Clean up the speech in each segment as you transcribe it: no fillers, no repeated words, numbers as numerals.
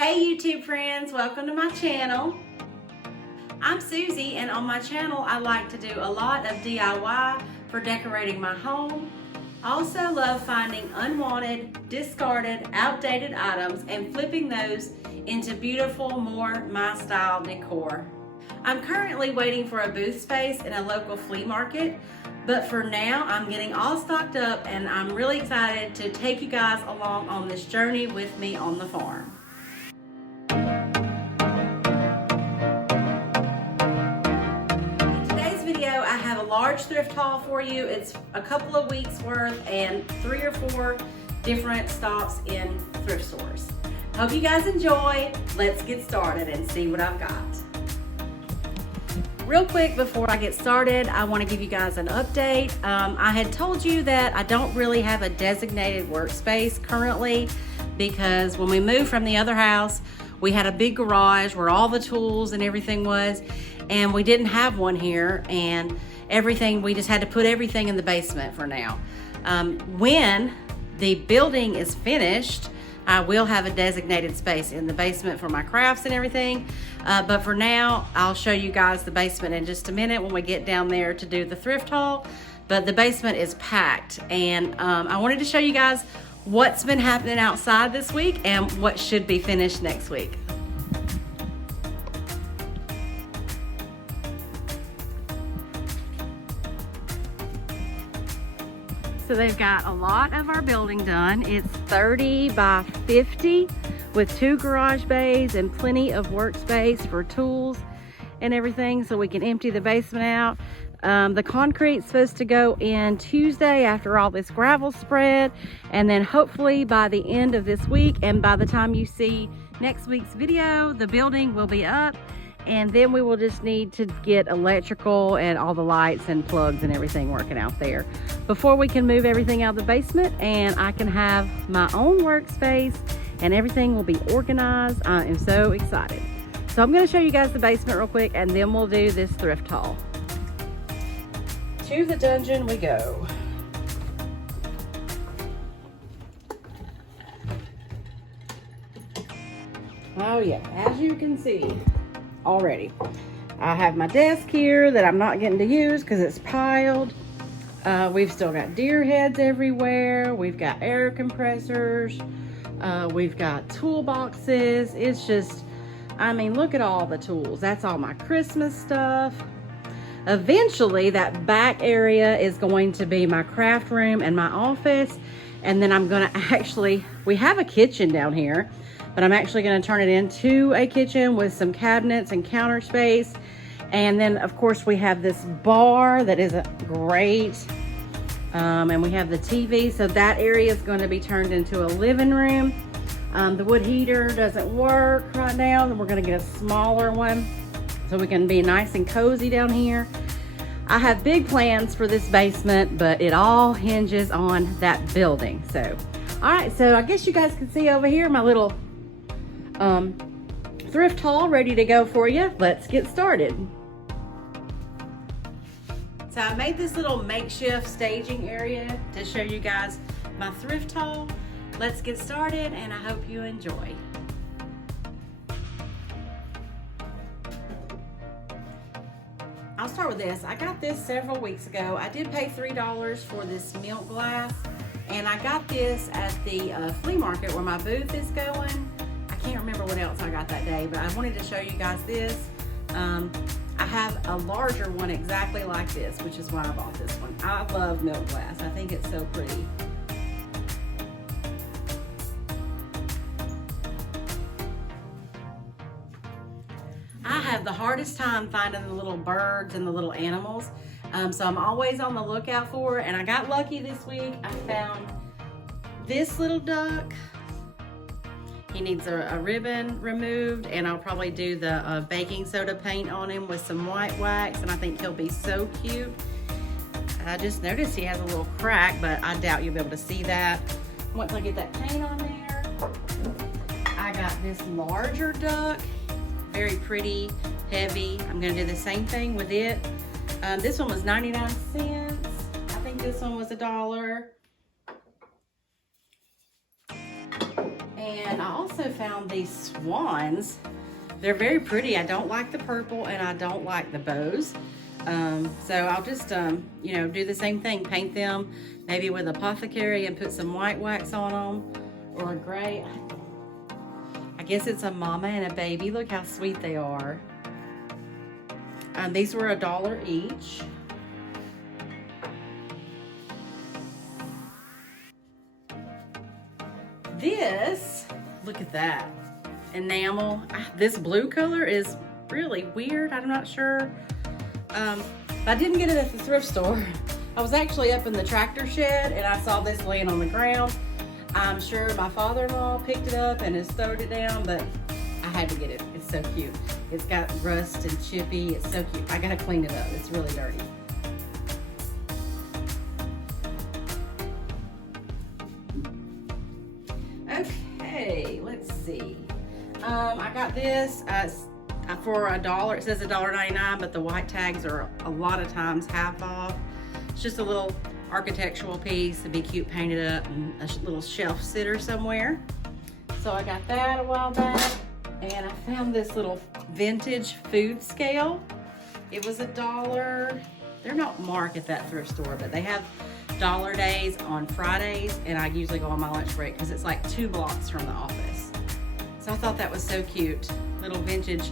Hey YouTube friends, welcome to my channel. I'm Susie, and on my channel I like to do a lot of DIY for decorating my home. I also love finding unwanted, discarded, outdated items and flipping those into beautiful, more my style decor. I'm currently waiting for a booth space in a local flea market, but for now I'm getting all stocked up and I'm really excited to take you guys along on this journey with me on the farm. I have a large thrift haul for you. It's a couple of weeks worth and 3 or 4 different stops in thrift stores. Hope you guys enjoy. Let's get started and see what I've got. Real quick before I get started, I want to give you guys an update. I had told you that I don't really have a designated workspace currently because when we moved from the other house, we had a big garage where all the tools and everything was, and we didn't have one here, and we just had to put everything in the basement for now. When the building is finished, I will have a designated space in the basement for my crafts and everything. But for now, I'll show you guys the basement in just a minute when we get down there to do the thrift haul. But the basement is packed, and I wanted to show you guys what's been happening outside this week and what should be finished next week. So they've got a lot of our building done. It's 30 by 50 with 2 garage bays and plenty of workspace for tools and everything so we can empty the basement out. The concrete's supposed to go in Tuesday after all this gravel spread, and then hopefully by the end of this week and by the time you see next week's video, the building will be up, and then we will just need to get electrical and all the lights and plugs and everything working out there before we can move everything out of the basement and I can have my own workspace and everything will be organized. I am so excited. So I'm going to show you guys the basement real quick and then we'll do this thrift haul. To the dungeon we go. Oh yeah, as you can see already, I have my desk here that I'm not getting to use because it's piled. We've still got deer heads everywhere. We've got air compressors. We've got toolboxes. It's just, I mean, look at all the tools. That's all my Christmas stuff. Eventually, that back area is going to be my craft room and my office. And then I'm gonna we have a kitchen down here, but I'm actually gonna turn it into a kitchen with some cabinets and counter space. And then of course we have this bar that is great. And we have the TV, so that area is gonna be turned into a living room. The wood heater doesn't work right now, and we're gonna get a smaller one so we can be nice and cozy down here. I have big plans for this basement, but it all hinges on that building. So, all right, so I guess you guys can see over here my little thrift haul ready to go for you. Let's get started. So I made this little makeshift staging area to show you guys my thrift haul. Let's get started and I hope you enjoy. I'll start with this. I got this several weeks ago. I did pay $3 for this milk glass, and I got this at the flea market where my booth is going. I can't remember what else I got that day, but I wanted to show you guys this. I have a larger one exactly like this, which is why I bought this one. I love milk glass. I think it's so pretty. I have the hardest time finding the little birds and the little animals, so I'm always on the lookout for it, and I got lucky this week. I found this little duck. He needs a ribbon removed, and I'll probably do the baking soda paint on him with some white wax, and I think he'll be so cute. I just noticed he has a little crack, but I doubt you'll be able to see that once I get that paint on there. I got this larger duck. Very pretty, heavy. I'm gonna do the same thing with it. This one was 99 cents. I think this one was $1. And I also found these swans. They're very pretty. I don't like the purple and I don't like the bows. So I'll just, you know, do the same thing. Paint them maybe with apothecary and put some white wax on them, or gray. I guess it's a mama and a baby. Look how sweet they are. These were $1 each. This, look at that, enamel. This blue color is really weird. I'm not sure. I didn't get it at the thrift store. I was actually up in the tractor shed and I saw this laying on the ground. I'm sure my father-in-law picked it up and has thrown it down, but I had to get it. It's so cute. It's got rust and chippy. It's so cute. I gotta clean it up. It's really dirty. Okay, let's see. I got this for $1. It says $1.99, but the white tags are a lot of times half off. It's just a little architectural piece to be cute, painted up, and a little shelf sitter somewhere. So I got that a while back, and I found this little vintage food scale. It was $1. They're not marked at that thrift store, but they have dollar days on Fridays, and I usually go on my lunch break because it's like 2 blocks from the office. So I thought that was so cute. Little vintage.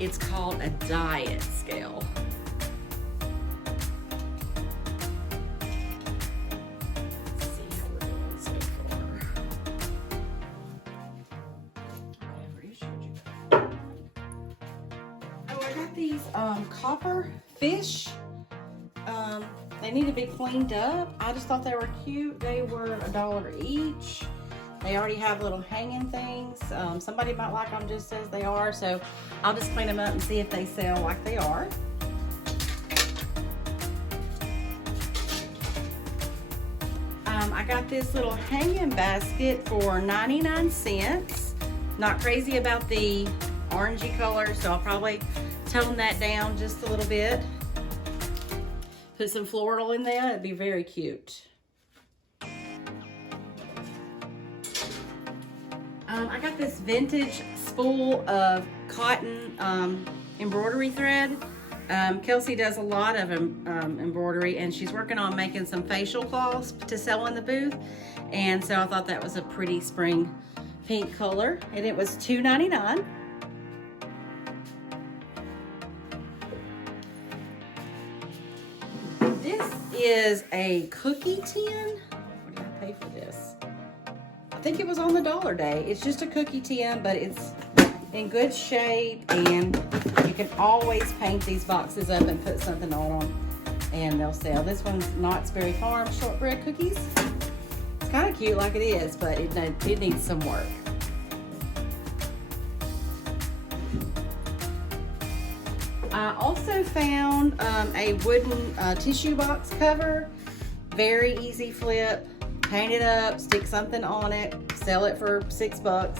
It's called a diet scale. Let's see how we're doing so far. I already showed you that. Oh, I got these copper fish. They need to be cleaned up. I just thought they were cute. They were $1 each. They already have little hanging things. Somebody might like them just as they are, so I'll just clean them up and see if they sell like they are. I got this little hanging basket for 99 cents. Not crazy about the orangey color, so I'll probably tone that down just a little bit. Put some floral in there, it'd be very cute. I got this vintage spool of cotton embroidery thread. Kelsey does a lot of embroidery, and she's working on making some facial cloths to sell in the booth. And so I thought that was a pretty spring pink color, and it was $2.99. This is a cookie tin. What did I pay for this? I think it was on the dollar day. It's just a cookie tin, but it's in good shape, and you can always paint these boxes up and put something on them, and they'll sell. This one's Knott's Berry Farm shortbread cookies. It's kind of cute like it is, but it needs some work. I also found a wooden tissue box cover. Very easy flip. Paint it up, stick something on it, sell it for $6.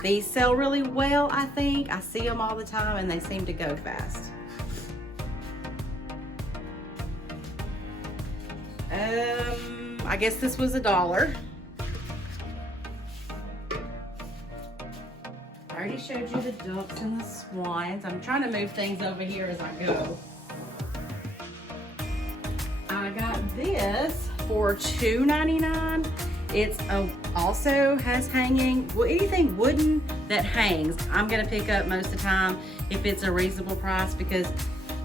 These sell really well, I think. I see them all the time and they seem to go fast. I guess this was $1. I already showed you the ducks and the swans. I'm trying to move things over here as I go. I got this for $2.99. It's also has hanging, well, anything wooden that hangs, I'm gonna pick up most of the time if it's a reasonable price, because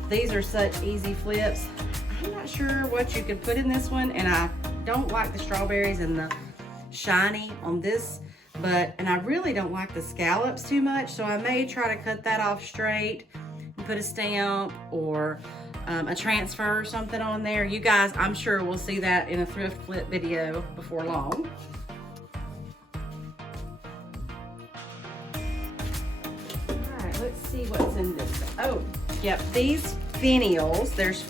these are such easy flips. I'm not sure what you could put in this one, and I don't like the strawberries and the shiny on this, and I really don't like the scallops too much, so I may try to cut that off straight and put a stamp or a transfer or something on there. You guys, I'm sure we'll see that in a thrift flip video before long. All right, let's see what's in this. Oh, yep, these finials, there's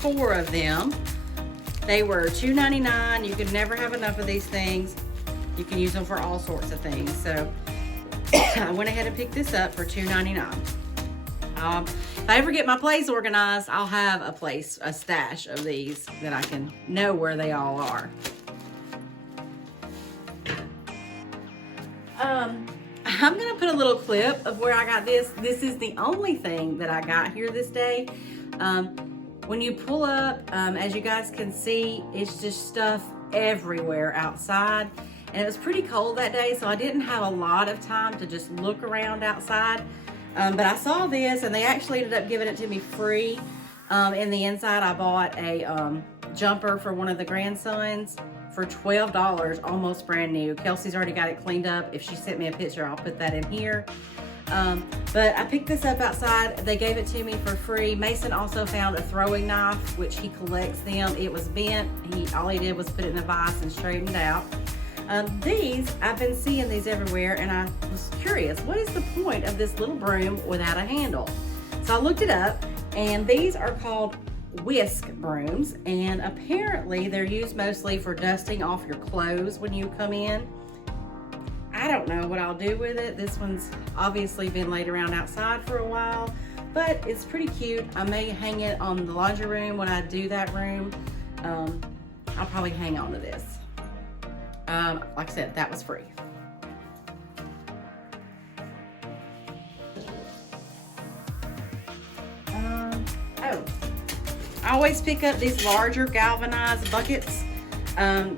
4 of them. They were $2.99. You could never have enough of these things. You can use them for all sorts of things. So I went ahead and picked this up for $2.99. If I ever get my place organized, I'll have a stash of these that I can know where they all are. I'm gonna put a little clip of where I got this. This is the only thing that I got here this day. When you pull up, as you guys can see, it's just stuff everywhere outside. And it was pretty cold that day, so I didn't have a lot of time to just look around outside. But I saw this, and they actually ended up giving it to me free. In the inside, I bought a jumper for one of the grandsons for $12, almost brand new. Kelsey's already got it cleaned up. If she sent me a picture, I'll put that in here. But I picked this up outside. They gave it to me for free. Mason also found a throwing knife, which he collects them. It was bent. All he did was put it in a vise and straightened it out. These, I've been seeing these everywhere, and I was curious, what is the point of this little broom without a handle? So I looked it up, and these are called whisk brooms, and apparently they're used mostly for dusting off your clothes when you come in. I don't know what I'll do with it. This one's obviously been laid around outside for a while, but it's pretty cute. I may hang it on the laundry room when I do that room. I'll probably hang on to this. Like I said, that was free. I always pick up these larger galvanized buckets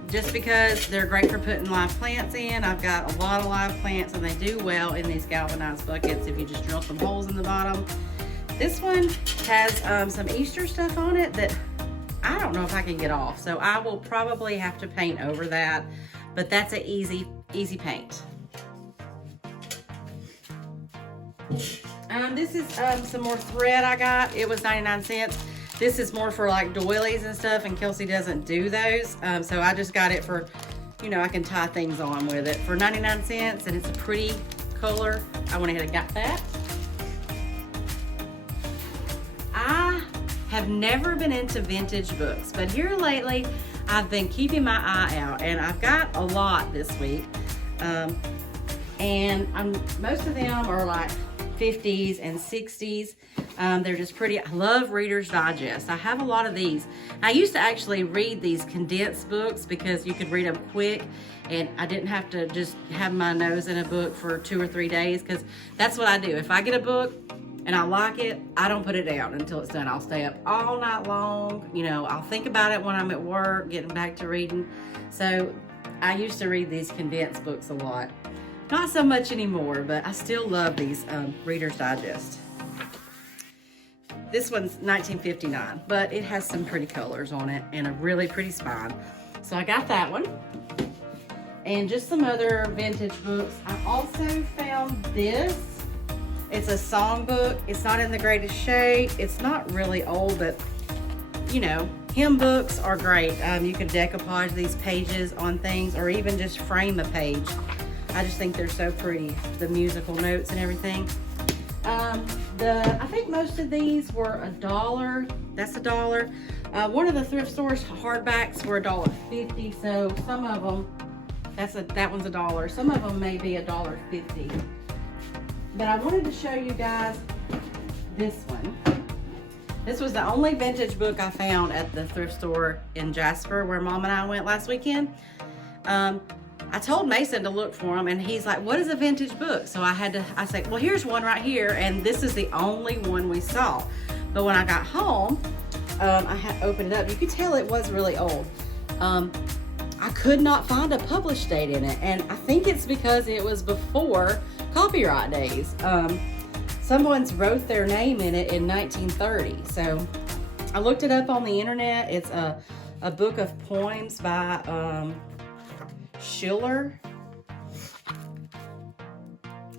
just because they're great for putting live plants in. I've got a lot of live plants, and they do well in these galvanized buckets if you just drill some holes in the bottom. This one has some Easter stuff on it that I don't know if I can get off, so I will probably have to paint over that, but that's an easy paint. This is some more thread I got. It was 99 cents. This is more for like doilies and stuff, and Kelsey doesn't do those. So I just got it for, you know, I can tie things on with it for 99 cents, and it's a pretty color. I went ahead and got that. I have never been into vintage books, but here lately, I've been keeping my eye out, and I've got a lot this week. And most of them are like 50s and 60s. They're just pretty. I love Reader's Digest. I have a lot of these. I used to actually read these condensed books because you could read them quick, and I didn't have to just have my nose in a book for 2 or 3 days, because that's what I do. If I get a book and I like it, I don't put it down until it's done. I'll stay up all night long. You know, I'll think about it when I'm at work, getting back to reading. So I used to read these condensed books a lot. Not so much anymore, but I still love these Reader's Digest. This one's 1959, but it has some pretty colors on it and a really pretty spine. So I got that one. And just some other vintage books. I also found this. It's a songbook. It's not in the greatest shape. It's not really old, but you know, hymn books are great. You can decoupage these pages on things, or even just frame a page. I just think they're so pretty, the musical notes and everything. I think most of these were $1. That's $1. One of the thrift stores hardbacks were $1.50. So some of them, that one's $1. Some of them may be $1.50. But I wanted to show you guys this one. This was the only vintage book I found at the thrift store in Jasper, where Mom and I went last weekend. I told Mason to look for them, and he's like, what is a vintage book? So I said, well, here's one right here, and this is the only one we saw. But when I got home, I had opened it up. You could tell it was really old. I could not find a published date in it, and I think it's because it was before copyright days. Someone's wrote their name in it in 1930. So I looked it up on the internet. It's a book of poems by Schiller.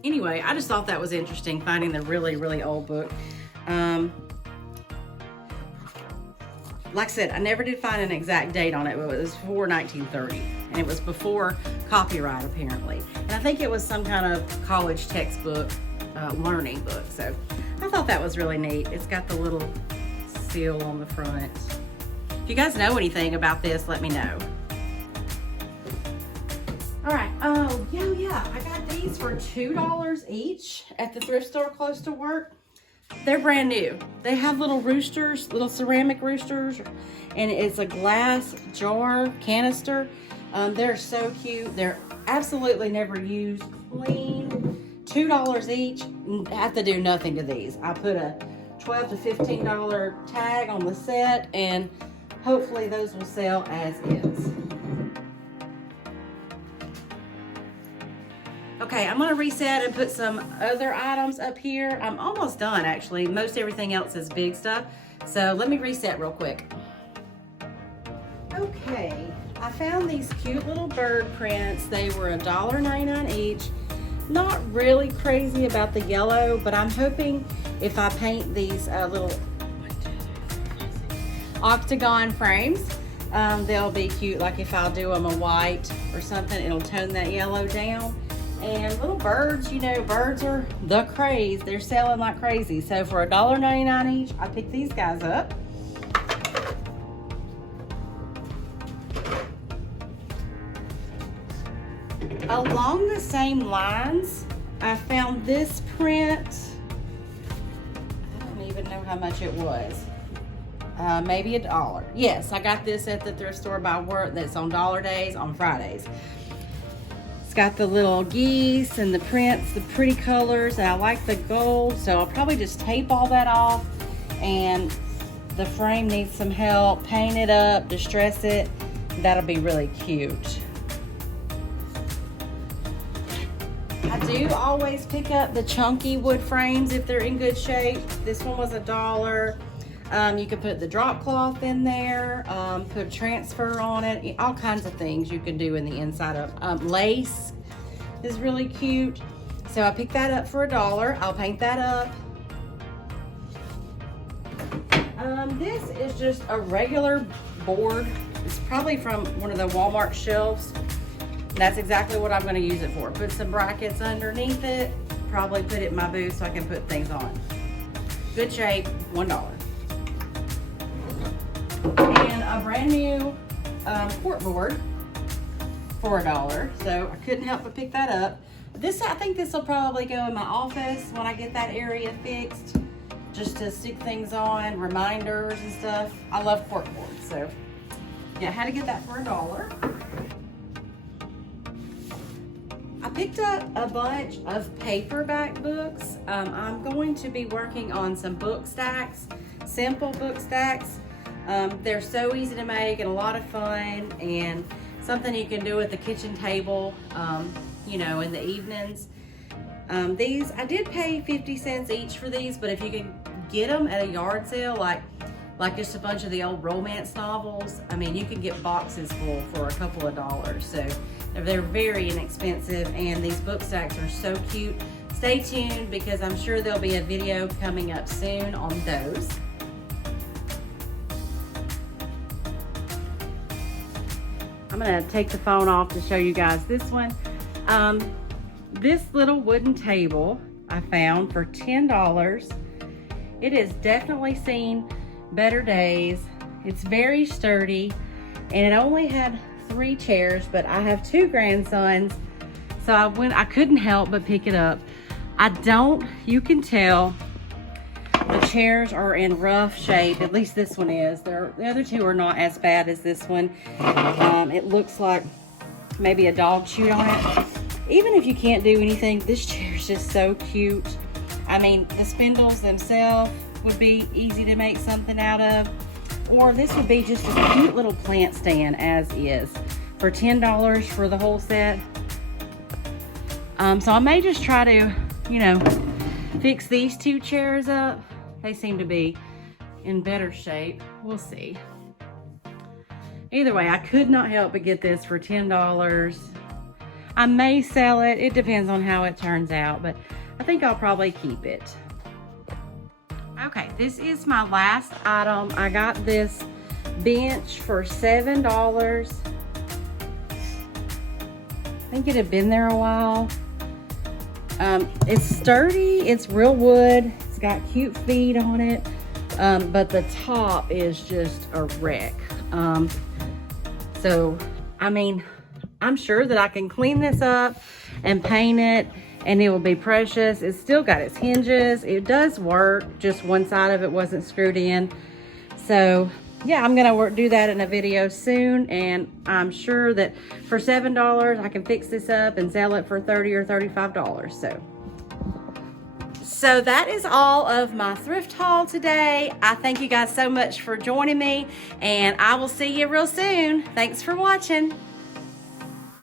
Anyway, I just thought that was interesting, finding the really, really old book. Like I said, I never did find an exact date on it, but it was before 1930, and it was before copyright, apparently. And I think it was some kind of college textbook, learning book. So I thought that was really neat. It's got the little seal on the front. If you guys know anything about this, let me know. All right, oh, yeah, I got these for $2 each at the thrift store close to work. They're brand new. They have little roosters, little ceramic roosters, and it's a glass jar canister. They're so cute. They're absolutely never used. Clean. $2 each. Have to do nothing to these. I put a $12 to $15 tag on the set, and hopefully those will sell as is. Okay, I'm gonna reset and put some other items up here. I'm almost done actually. Most everything else is big stuff. So let me reset real quick. Okay, I found these cute little bird prints. They were $1.99 each. Not really crazy about the yellow, but I'm hoping if I paint these little octagon frames, they'll be cute. Like if I'll do them a white or something, it'll tone that yellow down. And little birds, you know, birds are the craze. They're selling like crazy. So for $1.99 each, I picked these guys up. Along the same lines, I found this print. I don't even know how much it was. Maybe $1. Yes, I got this at the thrift store by work that's on dollar days on Fridays. It's got the little geese and the prints, the pretty colors, and I like the gold, so I'll probably just tape all that off. And the frame needs some help. Paint it up, distress it. That'll be really cute. I do always pick up the chunky wood frames if they're in good shape. This one was $1. You can put the drop cloth in there, put transfer on it, all kinds of things you can do in the inside of. Lace is really cute. So I picked that up for $1. I'll paint that up. This is just a regular board. It's probably from one of the Walmart shelves. That's exactly what I'm going to use it for. Put some brackets underneath it. Probably put it in my booth so I can put things on. Good shape, $1. And a brand new cork board for $1. So I couldn't help but pick that up. I think this will probably go in my office when I get that area fixed, just to stick things on, reminders and stuff. I love cork boards, so yeah, I had to get that for $1. I picked up a bunch of paperback books. I'm going to be working on some book stacks, simple book stacks. They're so easy to make and a lot of fun, and something you can do at the kitchen table, you know, in the evenings. These, I did pay 50 cents each for these, but if you can get them at a yard sale, like just a bunch of the old romance novels, I mean, you can get boxes full for a couple of dollars. So they're very inexpensive, and these book stacks are so cute. Stay tuned because I'm sure there'll be a video coming up soon on those. I'm gonna take the phone off to show you guys this one. This little wooden table I found for $10. It has definitely seen better days. It's very sturdy, and it only had 3 chairs, but I have 2 grandsons, so I couldn't help but pick it up. You can tell the chairs are in rough shape. At least this one is. The other 2 are not as bad as this one. It looks like maybe a dog chewed on it. Even if you can't do anything, this chair is just so cute. I mean, the spindles themselves would be easy to make something out of, or this would be just a cute little plant stand as is for $10 for the whole set. So I may just try to, you know, fix these 2 chairs up. They seem to be in better shape. We'll see. Either way, I could not help but get this for $10. I may sell it. It depends on how it turns out, but I think I'll probably keep it. Okay, this is my last item. I got this bench for $7. I think it had been there a while. It's sturdy, it's real wood. It's got cute feet on it, but the top is just a wreck. So, I mean, I'm sure that I can clean this up and paint it, and it will be precious. It's still got its hinges. It does work, just one side of it wasn't screwed in. So yeah, I'm gonna do that in a video soon, and I'm sure that for $7 I can fix this up and sell it for $30 or $35. So that is all of my thrift haul today. I thank you guys so much for joining me, and I will see you real soon. Thanks for watching.